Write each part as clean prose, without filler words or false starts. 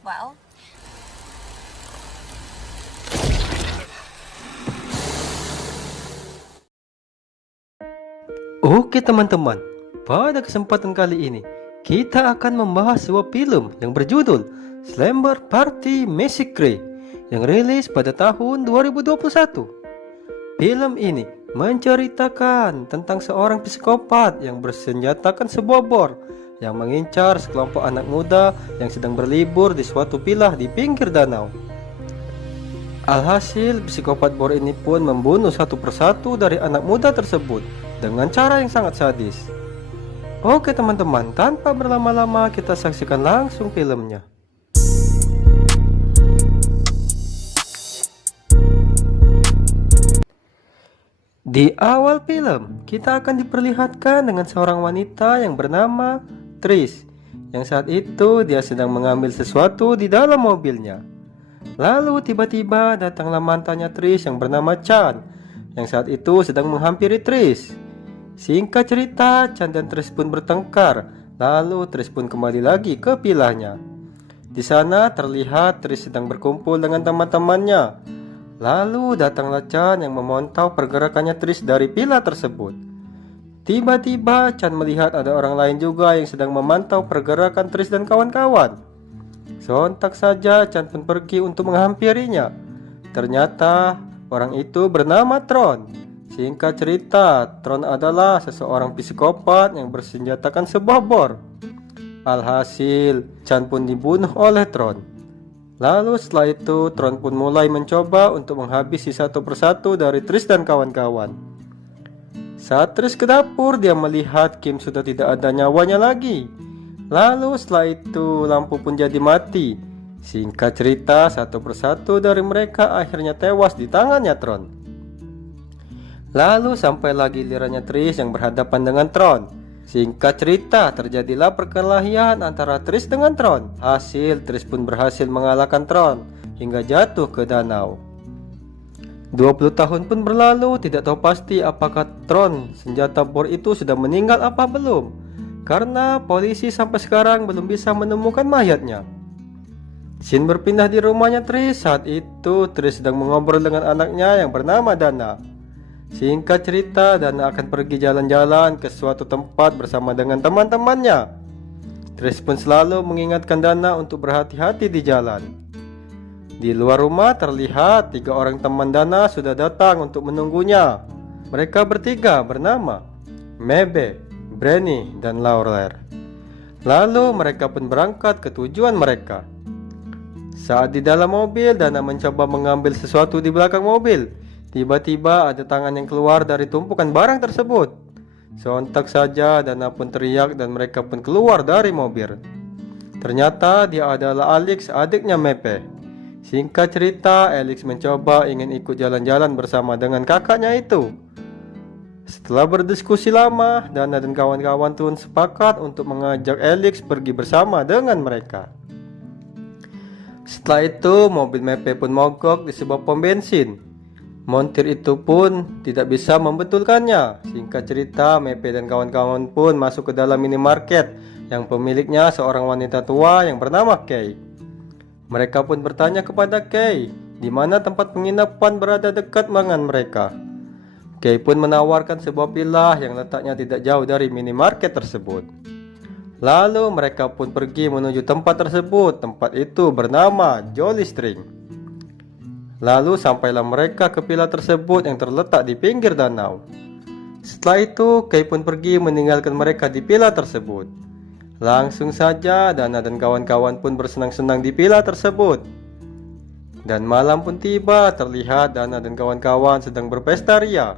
Well, Oke teman-teman, pada kesempatan kali ini kita akan membahas sebuah film yang berjudul Slumber Party Massacre yang rilis pada tahun 2021. Film ini menceritakan tentang seorang psikopat yang bersenjatakan sebuah bor yang mengincar sekelompok anak muda yang sedang berlibur di suatu villa di pinggir danau. Alhasil, psikopat bor ini pun membunuh satu persatu dari anak muda tersebut dengan cara yang sangat sadis. Oke teman-teman, tanpa berlama-lama kita saksikan langsung filmnya. Di awal film, kita akan diperlihatkan dengan seorang wanita yang bernama Trish, yang saat itu dia sedang mengambil sesuatu di dalam mobilnya. Lalu tiba-tiba datanglah mantannya Trish yang bernama Chan, yang saat itu sedang menghampiri Trish. Singkat cerita, Chan dan Trish pun bertengkar. Lalu Trish pun kembali lagi ke villanya. Di sana terlihat Trish sedang berkumpul dengan teman-temannya. Lalu datanglah Chan yang memantau pergerakannya Trish dari villa tersebut. Tiba-tiba Chan melihat ada orang lain juga yang sedang memantau pergerakan Trish dan kawan-kawan. Sontak saja Chan pun pergi untuk menghampirinya. Ternyata orang itu bernama Tron. Singkat cerita, Tron adalah seseorang psikopat yang bersenjatakan sebuah bor. Alhasil, Chan pun dibunuh oleh Tron. Lalu setelah itu, Tron pun mulai mencoba untuk menghabisi satu persatu dari Trish dan kawan-kawan. Saat Trish ke dapur, dia melihat Kim sudah tidak ada nyawanya lagi. Lalu setelah itu, lampu pun jadi mati. Singkat cerita, satu persatu dari mereka akhirnya tewas di tangannya Tron. Lalu sampai lagi gilirannya Trish yang berhadapan dengan Tron. Singkat cerita, terjadilah perkelahian antara Trish dengan Tron. Hasil, Trish pun berhasil mengalahkan Tron hingga jatuh ke danau. 20 tahun pun berlalu, tidak tahu pasti apakah Tron senjata bor itu sudah meninggal apa belum, karena polisi sampai sekarang belum bisa menemukan mayatnya. Scene berpindah di rumahnya Trish. Saat itu Trish sedang mengobrol dengan anaknya yang bernama Dana. Singkat cerita, Dana akan pergi jalan-jalan ke suatu tempat bersama dengan teman-temannya. Trish pun selalu mengingatkan Dana untuk berhati-hati di jalan. Di luar rumah terlihat 3 orang teman Dana sudah datang untuk menunggunya. Mereka bertiga bernama Mebe, Brenny, dan Laurel. Lalu mereka pun berangkat ke tujuan mereka. Saat di dalam mobil, Dana mencoba mengambil sesuatu di belakang mobil. Tiba-tiba ada tangan yang keluar dari tumpukan barang tersebut. Sontak saja Dana pun teriak dan mereka pun keluar dari mobil. Ternyata dia adalah Alex, adiknya Mepe. Singkat cerita, Alex mencoba ingin ikut jalan-jalan bersama dengan kakaknya itu. Setelah berdiskusi lama, Dana dan kawan-kawan pun sepakat untuk mengajak Alex pergi bersama dengan mereka. Setelah itu, mobil Mepe pun mogok di sebuah pom bensin. Montir itu pun tidak bisa membetulkannya. Singkat cerita, Mepe dan kawan-kawan pun masuk ke dalam minimarket yang pemiliknya seorang wanita tua yang bernama Kay. Mereka pun bertanya kepada Kay, di mana tempat penginapan berada dekat dengan mereka. Kay pun menawarkan sebuah villa yang letaknya tidak jauh dari minimarket tersebut. Lalu mereka pun pergi menuju tempat tersebut. Tempat itu bernama Jolly String. Lalu sampailah mereka ke villa tersebut yang terletak di pinggir danau. Setelah itu, Kay pun pergi meninggalkan mereka di villa tersebut. Langsung saja Dana dan kawan-kawan pun bersenang-senang di villa tersebut. Dan malam pun tiba, terlihat Dana dan kawan-kawan sedang berpesta ria.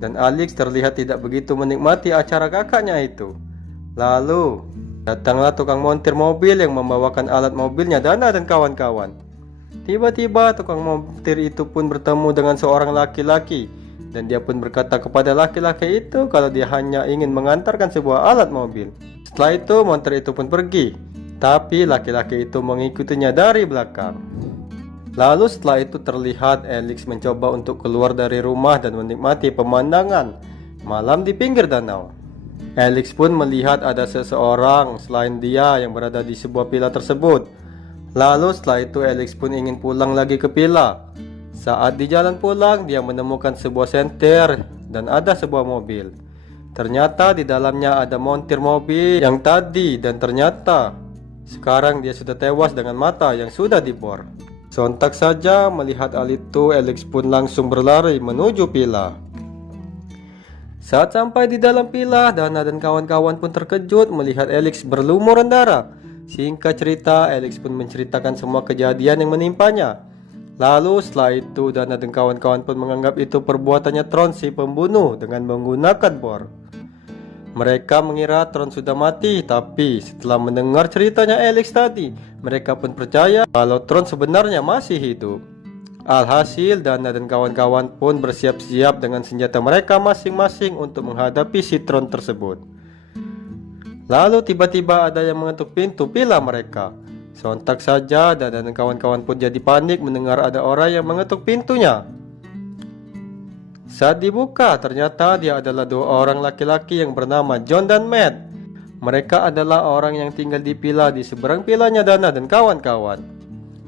Dan Alex terlihat tidak begitu menikmati acara kakaknya itu. Lalu, datanglah tukang montir mobil yang membawakan alat mobilnya Dana dan kawan-kawan. Tiba-tiba tukang montir itu pun bertemu dengan seorang laki-laki. Dan dia pun berkata kepada laki-laki itu kalau dia hanya ingin mengantarkan sebuah alat mobil. Setelah itu montir itu pun pergi. Tapi laki-laki itu mengikutinya dari belakang. Lalu setelah itu terlihat Alex mencoba untuk keluar dari rumah dan menikmati pemandangan malam di pinggir danau. Alex pun melihat ada seseorang selain dia yang berada di sebuah villa tersebut. Lalu setelah itu Alex pun ingin pulang lagi ke Pila. Saat di jalan pulang, dia menemukan sebuah senter dan ada sebuah mobil. Ternyata di dalamnya ada montir mobil yang tadi, dan ternyata sekarang dia sudah tewas dengan mata yang sudah dibor. Sontak saja melihat hal itu, Alex pun langsung berlari menuju Pila. Saat sampai di dalam Pila, Dana dan kawan-kawan pun terkejut melihat Alex berlumuran darah. Singkat cerita, Alex pun menceritakan semua kejadian yang menimpanya. Lalu setelah itu, Dana dan kawan-kawan pun menganggap itu perbuatannya Tron si pembunuh dengan menggunakan bor. Mereka mengira Tron sudah mati, tapi setelah mendengar ceritanya Alex tadi, mereka pun percaya kalau Tron sebenarnya masih hidup. Alhasil, Dana dan kawan-kawan pun bersiap-siap dengan senjata mereka masing-masing untuk menghadapi si Tron tersebut. Lalu tiba-tiba ada yang mengetuk pintu Pila mereka. Sontak saja Dana dan kawan-kawan pun jadi panik mendengar ada orang yang mengetuk pintunya. Saat dibuka, ternyata dia adalah dua orang laki-laki yang bernama John dan Matt. Mereka adalah orang yang tinggal di Pila di seberang Pilanya Dana dan kawan-kawan.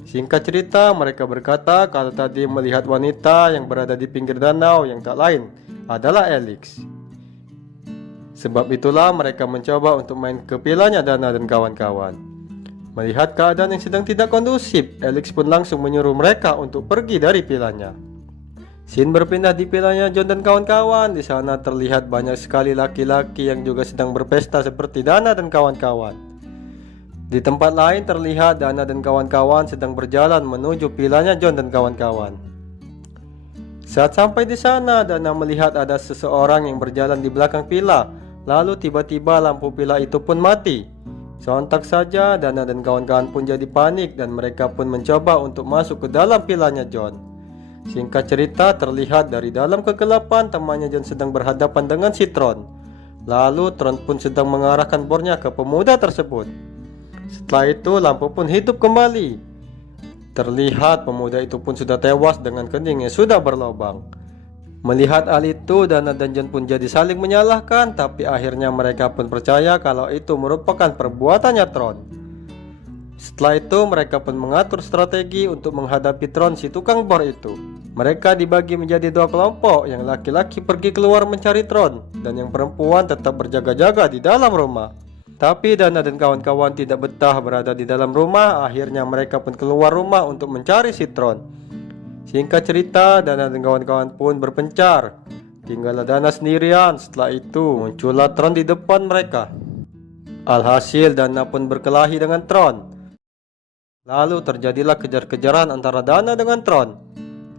Singkat cerita, mereka berkata kalau tadi melihat wanita yang berada di pinggir danau yang tak lain adalah Alex. Sebab itulah mereka mencoba untuk main ke Pilanya Dana dan kawan-kawan. Melihat keadaan yang sedang tidak kondusif, Alex pun langsung menyuruh mereka untuk pergi dari Pilanya. Scene berpindah di Pilanya John dan kawan-kawan. Di sana terlihat banyak sekali laki-laki yang juga sedang berpesta seperti Dana dan kawan-kawan. Di tempat lain terlihat Dana dan kawan-kawan sedang berjalan menuju Pilanya John dan kawan-kawan. Saat sampai di sana, Dana melihat ada seseorang yang berjalan di belakang Pila. Lalu tiba-tiba lampu Pila itu pun mati. Sontak saja Dana dan kawan-kawan pun jadi panik dan mereka pun mencoba untuk masuk ke dalam Pilanya John. Singkat cerita, terlihat dari dalam kegelapan temannya John sedang berhadapan dengan si Tron. Lalu Tron pun sedang mengarahkan bornya ke pemuda tersebut. Setelah itu lampu pun hidup kembali. Terlihat pemuda itu pun sudah tewas dengan keningnya sudah berlubang. Melihat hal itu, Dana dan John pun jadi saling menyalahkan, tapi akhirnya mereka pun percaya kalau itu merupakan perbuatannya Tron. Setelah itu mereka pun mengatur strategi untuk menghadapi Tron si tukang bor itu. Mereka dibagi menjadi dua kelompok, yang laki-laki pergi keluar mencari Tron dan yang perempuan tetap berjaga-jaga di dalam rumah. Tapi Dana dan kawan-kawan tidak betah berada di dalam rumah, akhirnya mereka pun keluar rumah untuk mencari si Tron. Singkat cerita, Dana dan kawan-kawan pun berpencar. Tinggallah Dana sendirian. Setelah itu muncullah Tron di depan mereka. Alhasil Dana pun berkelahi dengan Tron. Lalu terjadilah kejar-kejaran antara Dana dengan Tron.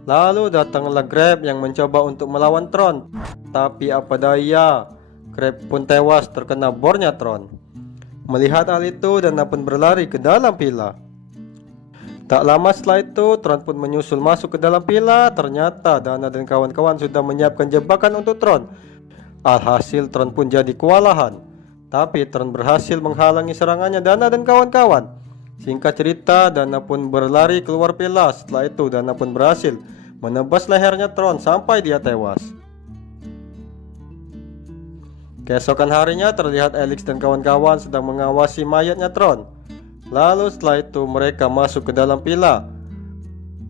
Lalu datanglah Grab yang mencoba untuk melawan Tron. Tapi apa daya, Grab pun tewas terkena bornya Tron. Melihat hal itu, Dana pun berlari ke dalam Pila. Tak lama setelah itu, Tron pun menyusul masuk ke dalam Pila. Ternyata Dana dan kawan-kawan sudah menyiapkan jebakan untuk Tron. Alhasil Tron pun jadi kewalahan. Tapi Tron berhasil menghalangi serangannya Dana dan kawan-kawan. Singkat cerita, Dana pun berlari keluar Pila. Setelah itu Dana pun berhasil menebas lehernya Tron sampai dia tewas. Keesokan harinya terlihat Alex dan kawan-kawan sedang mengawasi mayatnya Tron. Lalu setelah itu mereka masuk ke dalam Pila.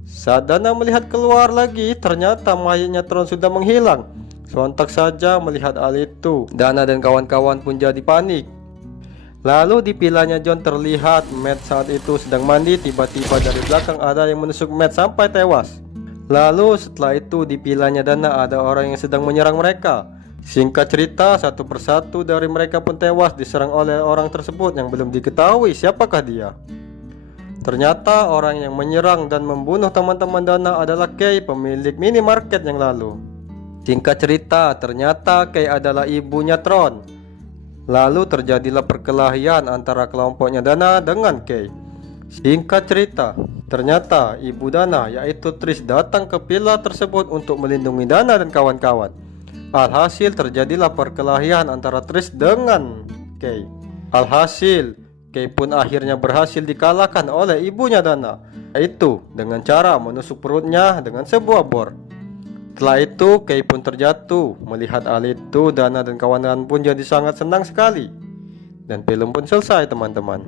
Saat Dana melihat keluar lagi, ternyata mayatnya Tron sudah menghilang. Sontak saja melihat hal itu, Dana dan kawan-kawan pun jadi panik. Lalu di Pilanya John terlihat Matt saat itu sedang mandi. Tiba-tiba dari belakang ada yang menusuk Matt sampai tewas. Lalu setelah itu di Pilanya Dana ada orang yang sedang menyerang mereka. Singkat cerita, satu persatu dari mereka pun tewas diserang oleh orang tersebut yang belum diketahui siapakah dia. Ternyata orang yang menyerang dan membunuh teman-teman Dana adalah Kay, pemilik minimarket yang lalu. Singkat cerita, ternyata Kay adalah ibunya Tron. Lalu terjadilah perkelahian antara kelompoknya Dana dengan Kay. Singkat cerita, ternyata ibu Dana yaitu Trish datang ke Pila tersebut untuk melindungi Dana dan kawan-kawan. Alhasil terjadilah perkelahian antara Trish dengan Kay. Alhasil Kay pun akhirnya berhasil dikalahkan oleh ibunya Dana, yaitu dengan cara menusuk perutnya dengan sebuah bor. Setelah itu Kay pun terjatuh. Melihat hal itu, Dana dan kawan-kawan pun jadi sangat senang sekali. Dan film pun selesai teman-teman.